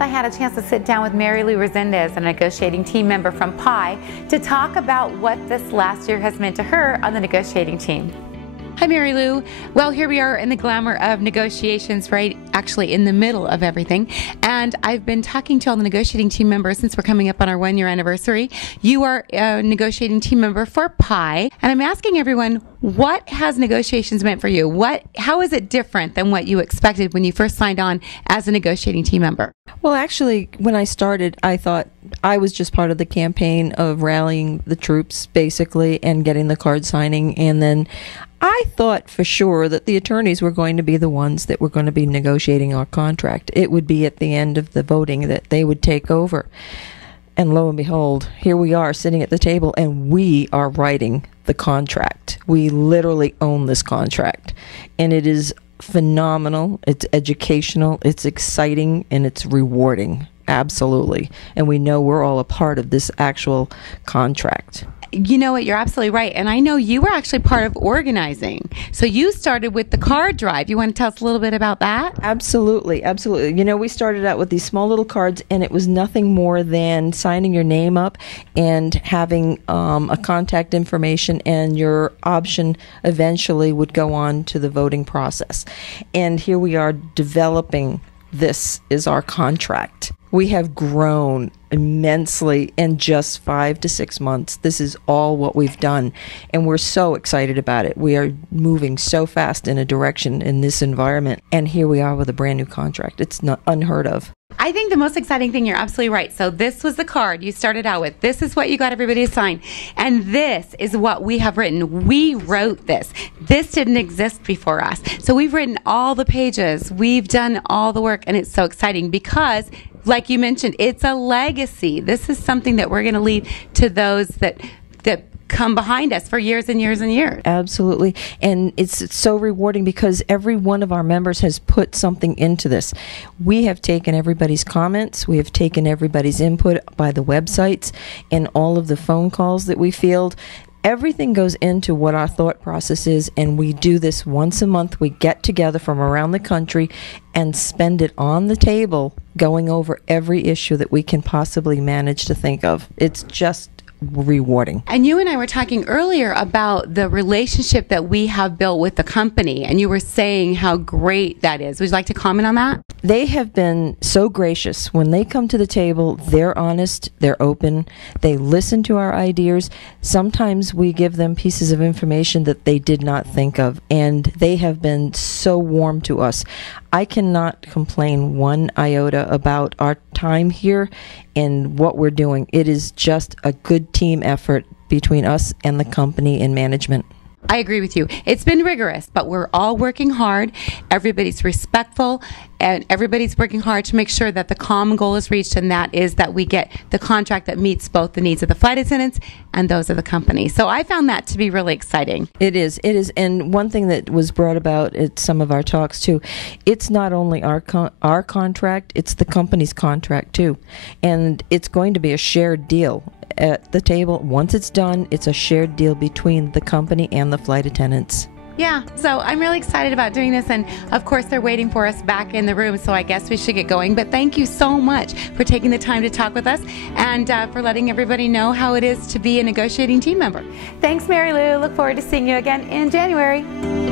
month I had a chance to sit down with Marilou Resendes, a negotiating team member from PI, to talk about what this last year has meant to her on the negotiating team. Hi, Marilou. Well, here we are in the glamour of negotiations, right? Actually, in the middle of everything. And I've been talking to all the negotiating team members since we're coming up on our 1-year anniversary. You are a negotiating team member for PI, and I'm asking everyone, what has negotiations meant for you? How is it different than what you expected when you first signed on as a negotiating team member? Well, actually, when I started, I thought I was just part of the campaign of rallying the troops, basically, and getting the card signing, and then I thought for sure that the attorneys were going to be the ones that were going to be negotiating our contract. It would be at the end of the voting that they would take over. And lo and behold, here we are sitting at the table and we are writing the contract. We literally own this contract. And it is phenomenal. It's educational, it's exciting, and it's rewarding. Absolutely. And we know we're all a part of this actual contract. You know what? You're absolutely right. And I know you were actually part of organizing. So you started with the card drive. You want to tell us a little bit about that? Absolutely. Absolutely. You know, we started out with these small little cards, and it was nothing more than signing your name up and having a contact information, and your option eventually would go on to the voting process. And here we are developing. This is our contract. We have grown immensely in just 5 to 6 months. This is all what we've done, and we're so excited about it. We are moving so fast in a direction in this environment, and here we are with a brand new contract. It's not unheard of. I think the most exciting thing, you're absolutely right. So this was the card you started out with. This is what you got everybody to sign. And this is what we have written. We wrote this. This didn't exist before us. So we've written all the pages. We've done all the work, and it's so exciting because, like you mentioned, it's a legacy. This is something that we're going to leave to those that come behind us for years and years and years. Absolutely. And it's so rewarding because every one of our members has put something into this. We have taken everybody's comments. We have taken everybody's input by the websites and all of the phone calls that we field. Everything goes into what our thought process is, and we do this once a month. We get together from around the country and spend it on the table going over every issue that we can possibly manage to think of. It's just rewarding. And you and I were talking earlier about the relationship that we have built with the company, and you were saying how great that is. Would you like to comment on that? They have been so gracious. When they come to the table, they're honest, they're open, they listen to our ideas. Sometimes we give them pieces of information that they did not think of, and they have been so warm to us. I cannot complain one iota about our time here and what we're doing. It is just a good team effort between us and the company and management. I agree with you. It's been rigorous, but we're all working hard. Everybody's respectful, and everybody's working hard to make sure that the common goal is reached, and that is that we get the contract that meets both the needs of the flight attendants and those of the company. So I found that to be really exciting. It is. It is. And one thing that was brought about at some of our talks, too, it's not only our contract, it's the company's contract, too. And it's going to be a shared deal. At the table, once it's done, it's a shared deal between the company and the flight attendants. Yeah, so I'm really excited about doing this, and of course they're waiting for us back in the room, so I guess we should get going. But thank you so much for taking the time to talk with us, and for letting everybody know how it is to be a negotiating team member. Thanks, Marilou. Look forward to seeing you again in January.